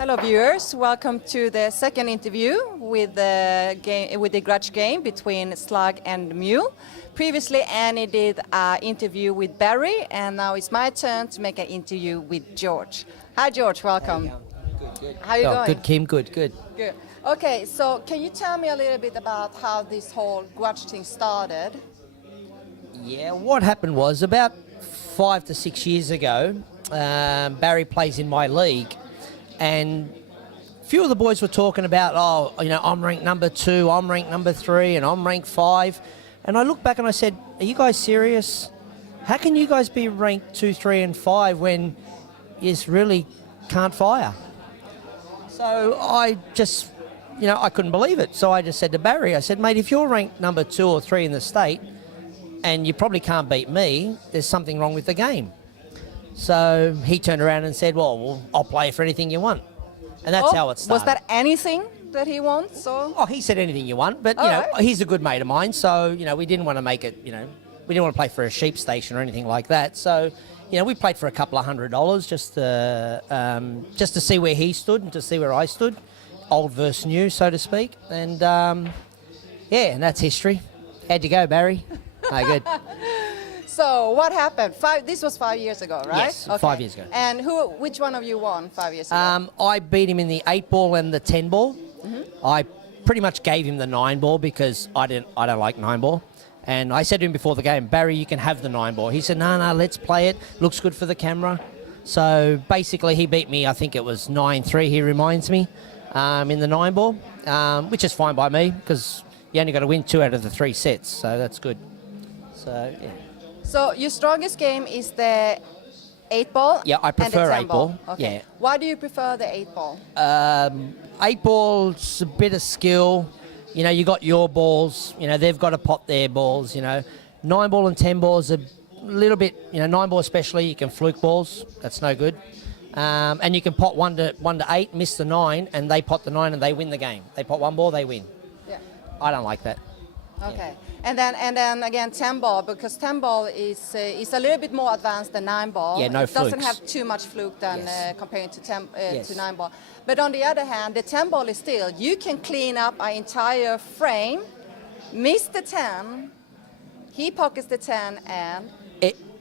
Hello viewers, welcome to the second interview with the grudge game between Slug and Mule. Previously Annie did an interview with Barry, and now it's my turn to make an interview with George. Hi George, welcome. Good. How are you going? Good, Kim, good. Good. Okay, so can you tell me a little bit about how this whole grudge thing started? Yeah, what happened was about 5 to 6 years ago, Barry plays in my league, and a few of the boys were talking about, I'm ranked number 2, I'm ranked number 3, and I'm ranked 5. And I looked back and I said, are you guys serious? How can you guys be ranked 2, 3, and 5 when you really can't fire? So I just, I couldn't believe it. So I just said to Barry, I said, mate, if you're ranked number 2 or 3 in the state, and you probably can't beat me, there's something wrong with the game. So he turned around and said, well, I'll play for anything you want. And that's how it started. Was that anything that he wants? Or? Oh, he said anything you want, but, he's a good mate of mine, so, we didn't want to make it, we didn't want to play for a sheep station or anything like that. So, we played for a couple of $100 just to see where he stood and to see where I stood. Old versus new, so to speak. And, and that's history. How'd you go, Barry? Oh, good. So what happened? This was 5 years ago, right? Yes, okay. 5 years ago. And which one of you won 5 years ago? I beat him in the 8-ball and the 10-ball. Mm-hmm. I pretty much gave him the 9-ball because I don't like 9-ball. And I said to him before the game, Barry, you can have the 9-ball. He said, no, let's play it. Looks good for the camera. So basically he beat me, I think it was 9-3, he reminds me, in the 9-ball, which is fine by me because you only got to win 2 out of the 3 sets, so that's good. So, yeah. So your strongest game is the 8-ball? Yeah, I prefer 8-ball. 8-ball. Okay. Yeah. Why do you prefer the 8-ball? 8-ball's a bit of skill. You got your balls. They've got to pot their balls. 9-ball and 10-ball's a little bit. 9-ball especially, you can fluke balls. That's no good. And you can pot 1 to 8, miss the 9, and they pot the 9 and they win the game. They pot 1 ball, they win. Yeah. I don't like that. Okay. Yeah. And then again 10-ball, because 10-ball is a little bit more advanced than 9-ball. Yeah, no It doesn't flukes. have too much fluke than comparing to Yes. to 9-ball. But on the other hand, the 10-ball is still, you can clean up an entire frame, miss the 10, he pockets the 10, and...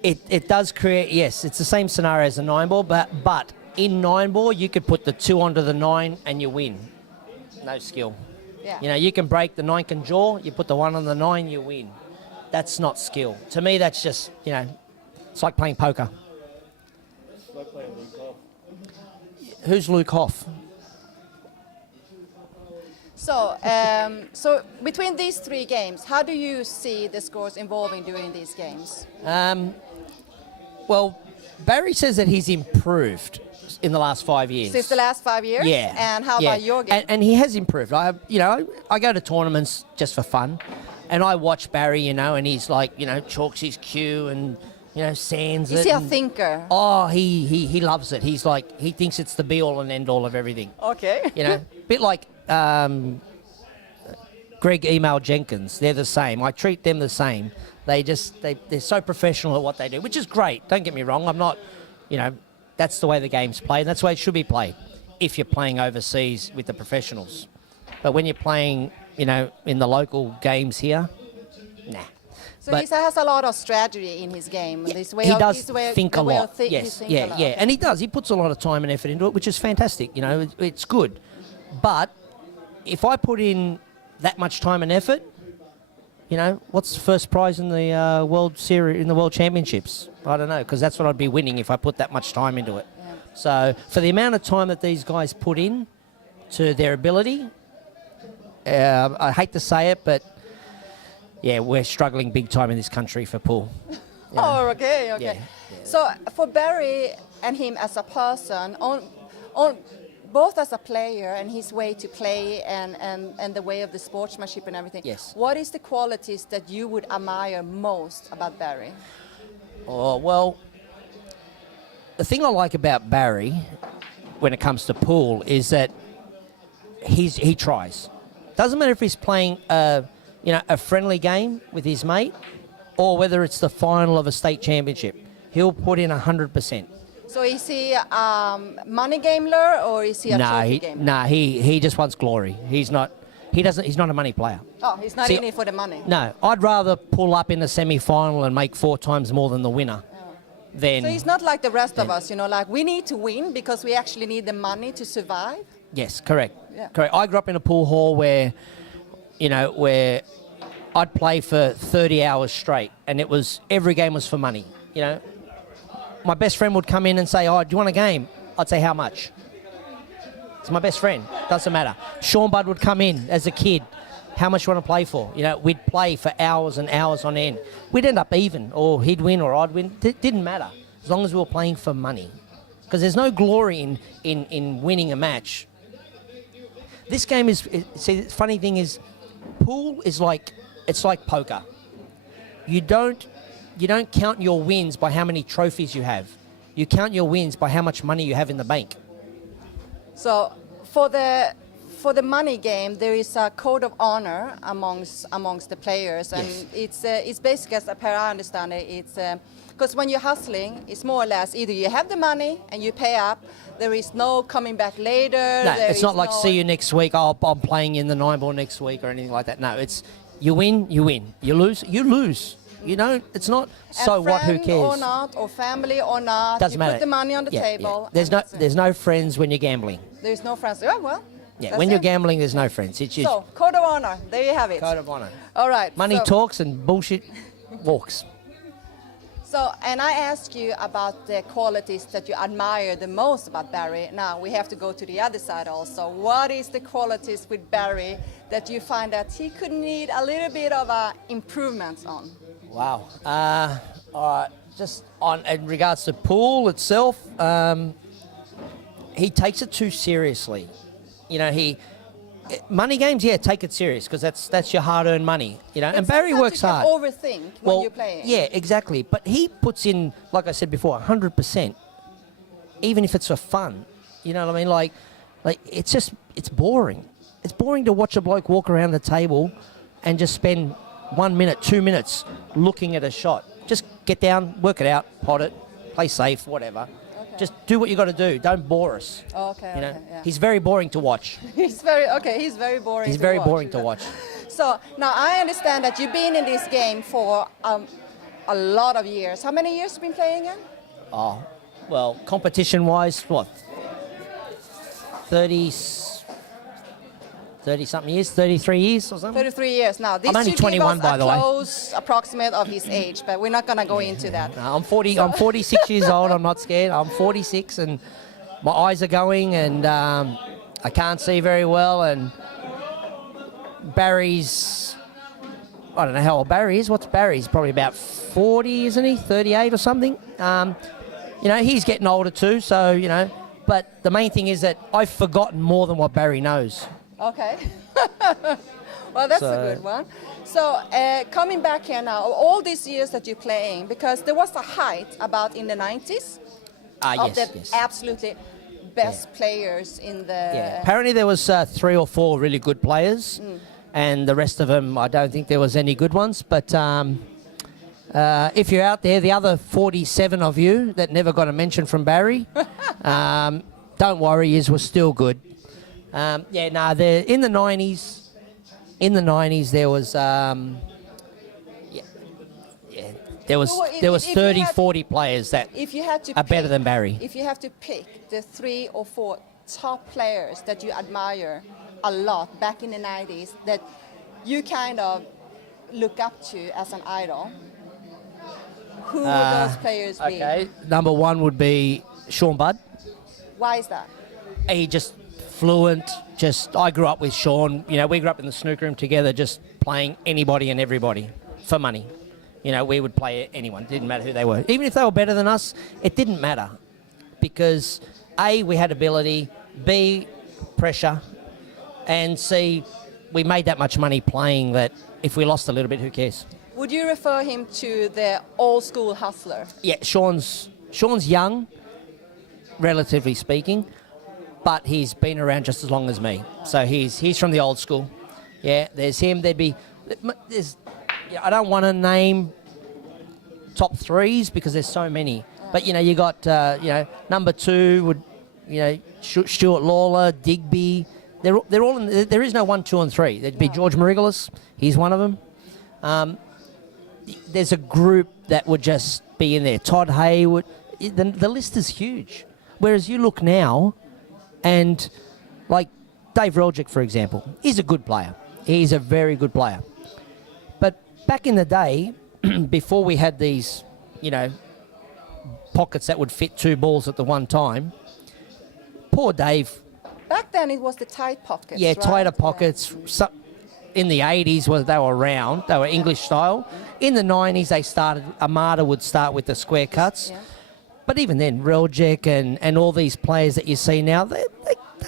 It does create, yes, it's the same scenario as a 9-ball, but in 9-ball you could put the 2 onto the 9 and you win. No skill. Yeah. You can break, the 9 can jaw, you put the 1 on the 9, you win. That's not skill. To me, that's just, it's like playing poker. It's like playing Luke Hoff. Who's Luke Hoff? So, so between these 3 games, how do you see the scores evolving during these games? Well, Barry says that he's improved in the last 5 years. Since the last 5 years? Yeah. And how about your game? And he has improved. I go to tournaments just for fun, and I watch Barry, and he's like, chalks his cue and, sands it. Is he a thinker? Oh, he loves it. He's like, he thinks it's the be-all and end-all of everything. Okay. Bit like Greg Email Jenkins. They're the same. I treat them the same. They're so professional at what they do, which is great. Don't get me wrong. I'm not, that's the way the game's played, and that's the way it should be played if you're playing overseas with the professionals. But when you're playing, in the local games here, nah. So he has a lot of strategy in his game. Yeah, This way he of, does this way, think the a way lot. of thi- Yes, he think a lot. yeah. And he does. He puts a lot of time and effort into it, which is fantastic. It's good. But if I put in that much time and effort, what's the first prize in the World Series, in the World Championships? I don't know, because that's what I'd be winning if I put that much time into it. Yeah. So for the amount of time that these guys put in to their ability, I hate to say it, but yeah, we're struggling big time in this country for pool. Oh, okay. Yeah. So for Barry and him as a person, on both as a player and his way to play and the way of the sportsmanship and everything, Yes. what is the qualities that you would admire most about Barry? Oh, well, the thing I like about Barry when it comes to pool is that he tries. Doesn't matter if he's playing a friendly game with his mate or whether it's the final of a state championship. He'll put in 100%. So is he money gambler or is he a trophy gambler? He just wants glory. He's not a money player. Oh, he's not in it for the money. No, I'd rather pull up in the semi-final and make 4 times more than the winner. Than, so he's not like the rest of us, like we need to win because we actually need the money to survive. Yes, correct. Yeah. Correct. I grew up in a pool hall where I'd play for 30 hours straight, and every game was for money. My best friend would come in and say, "Oh, do you want a game?" I'd say, "How much?" It's my best friend. Doesn't matter. Sean Budd would come in as a kid. How much you want to play for? We'd play for hours and hours on end. We'd end up even, or he'd win, or I'd win. It didn't matter as long as we were playing for money, because there's no glory in winning a match. This game is. See, the funny thing is, pool is like poker. You don't count your wins by how many trophies you have. You count your wins by how much money you have in the bank. So for the money game, there is a code of honor amongst the players, and yes. it's basically, as I understand it, it's because when you're hustling, it's more or less either you have the money and you pay up. There is no coming back later. No, it's not like see you next week. Oh, I'm playing in the 9-ball next week or anything like that. No, it's you win, you win. You lose, you lose. It's not so what, who cares? Or not, or family or not. Doesn't matter. Put the money on the table. Yeah. There's no friends when you're gambling. There's no friends. Oh, well. Yeah, when you're gambling, there's no friends. It's just so, code of honor. There you have it. Code of honor. All right. Money talks and bullshit walks. So, and I asked you about the qualities that you admire the most about Barry. Now, we have to go to the other side also. What is the qualities with Barry that you find that he could need a little bit of improvements on? Wow. All right. Just in regards to pool itself, he takes it too seriously. Money games, take it serious because that's your hard-earned money. And Barry works hard. You can overthink when you're playing. Yeah, exactly. But he puts in, like I said before, 100%, even if it's for fun. You know what I mean? Like it's boring. It's boring to watch a bloke walk around the table and just spend 1 minute, 2 minutes looking at a shot. Just get down, work it out, pot it, play safe, whatever. Okay. Just do what you got to do. Don't bore us. Oh, okay. Yeah. He's very boring to watch. He's very boring. He's very boring to watch. So now I understand that you've been in this game for a lot of years. How many years have you been playing in? Oh, well, competition-wise, what? 30-something years, 33 years or something? 33 years now. This I'm only 21, by the way. Close approximate of his age, but we're not going to go into that. No, I'm 46 years old. I'm not scared. I'm 46 and my eyes are going and I can't see very well. And Barry's, I don't know how old Barry is. What's Barry? He's probably about 40, isn't he? 38 or something. He's getting older too, so, but the main thing is that I've forgotten more than what Barry knows. Okay. Well, that's a good one. So coming back here now, all these years that you're playing, because there was a height about in the 90s of the absolutely best players in the... Yeah. Apparently there was 3 or 4 really good players, and the rest of them, I don't think there was any good ones. But if you're out there, the other 47 of you that never got a mention from Barry, don't worry, yous were still good. In the 90s. In the 90s, there was there was 30, 40 players that are better than Barry. If you have to pick the 3 or 4 top players that you admire a lot back in the 90s, that you kind of look up to as an idol, who would those players be? Okay, number 1 would be Sean Budd. Why is that? He just fluent. I grew up with Sean. We grew up in the snooker room together, just playing anybody and everybody for money. We would play anyone. It didn't matter who they were. Even if they were better than us, it didn't matter. Because A, we had ability, B, pressure, and C, we made that much money playing that if we lost a little bit, who cares? Would you refer him to the old school hustler? Yeah, Sean's young, relatively speaking, but he's been around just as long as me. So he's from the old school. Yeah, there's him. I don't want to name top 3s because there's so many. But you got number 2 would Stuart Lawler, Digby. They're all in. There is no 1, 2, and 3. There'd be George Mariglis. He's one of them. There's a group that would just be in there. Todd Hayward. The list is huge. Whereas you look now, and like Dave Reljic, for example, he's a good player. He's a very good player. But back in the day, before we had these, pockets that would fit 2 balls at the one time, poor Dave. Back then it was the tight pockets. Yeah, right? tighter pockets. So, in the 80s, they were round. They were English style. In the 90s, Amada would start with the square cuts. Yeah. But even then, Reljic and all these players that you see now, they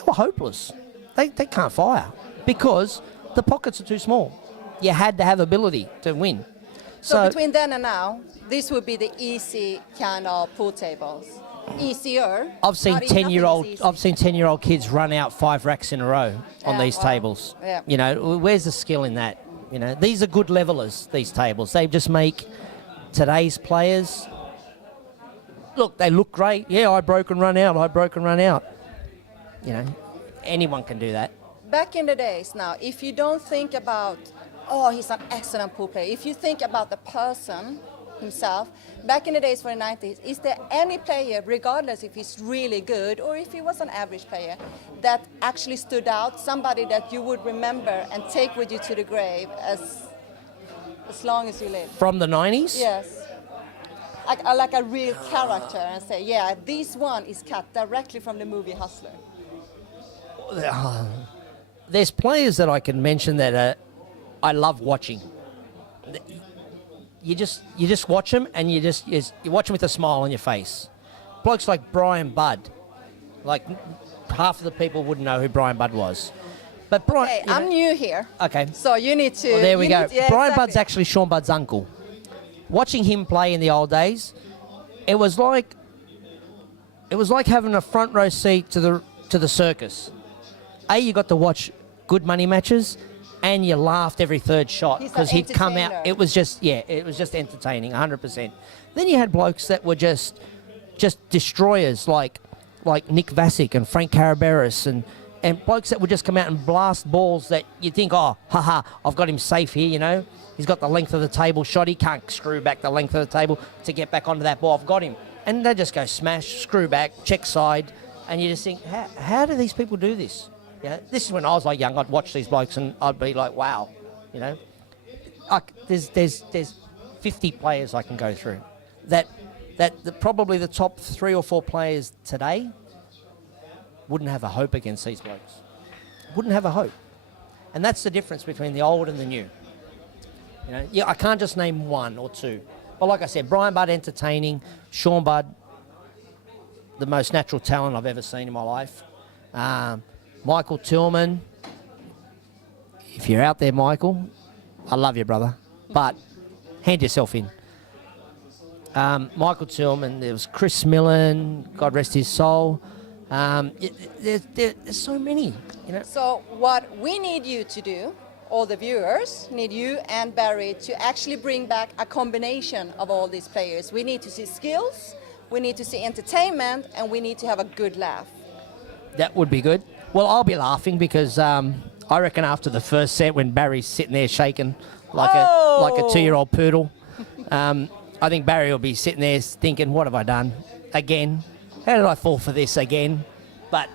were hopeless. They can't fire because the pockets are too small. You had to have ability to win. So between then and now, this would be the easy kind of pool tables. Easier. I've seen 10-year-old kids run out 5 racks in a row on these tables. Yeah. Where's the skill in that? These are good levelers, these tables. They just make today's players look, they look great. Yeah, I broke and run out. Anyone can do that. Back in the days now, if you don't think about, oh, he's an excellent pool player, if you think about the person himself, back in the days for the 90s, is there any player, regardless if he's really good or if he was an average player, that actually stood out, somebody that you would remember and take with you to the grave as long as you live? From the 90s? Yes. Like a real character and say, yeah, this one is cut directly from the movie Hustler. There's players that I can mention that I love watching. You just watch them and you watch them with a smile on your face. Blokes like Brian Budd, like half of the people wouldn't know who Brian Budd was. But Brian, okay, I'm new here. Okay. So you need to. Well, there we go. Yeah, Brian exactly. Budd's actually Sean Budd's uncle. Watching him play in the old days, it was like having a front row seat to the circus. You got to watch good money matches, and you laughed every third shot because he'd come out. It was just entertaining, 100%. Then you had blokes that were just destroyers like Nick Vasic and Frank Caraberis and blokes that would just come out and blast balls that you think, oh, haha, I've got him safe here, He's got the length of the table shot. He can't screw back the length of the table to get back onto that ball. I've got him. And they just go smash, screw back, check side, and you just think, how do these people do this? This is when I was like young. I'd watch these blokes and I'd be like, wow, There's 50 players I can go through. Probably the top 3 or 4 players today wouldn't have a hope against these blokes. Wouldn't have a hope. And that's the difference between the old and the new. I can't just name 1 or 2. But like I said, Brian Budd entertaining, Sean Budd, the most natural talent I've ever seen in my life. Michael Tillman, if you're out there, Michael, I love you, brother, but hand yourself in. Michael Tillman, there was Chris Millen, God rest his soul. There's so many, So what we need you to do, all the viewers, need you and Barry to actually bring back a combination of all these players. We need to see skills, we need to see entertainment, and we need to have a good laugh. That would be good. Well, I'll be laughing because I reckon after the first set when Barry's sitting there shaking like a 2-year-old poodle, I think Barry will be sitting there thinking, what have I done again? How did I fall for this again? But,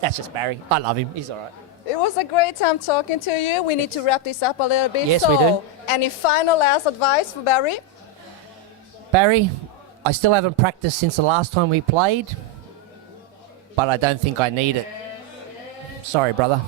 that's just Barry. I love him. He's all right. It was a great time talking to you. We need to wrap this up a little bit. Yes, we do. Any final last advice for Barry? Barry, I still haven't practiced since the last time we played, but I don't think I need it. Sorry, brother.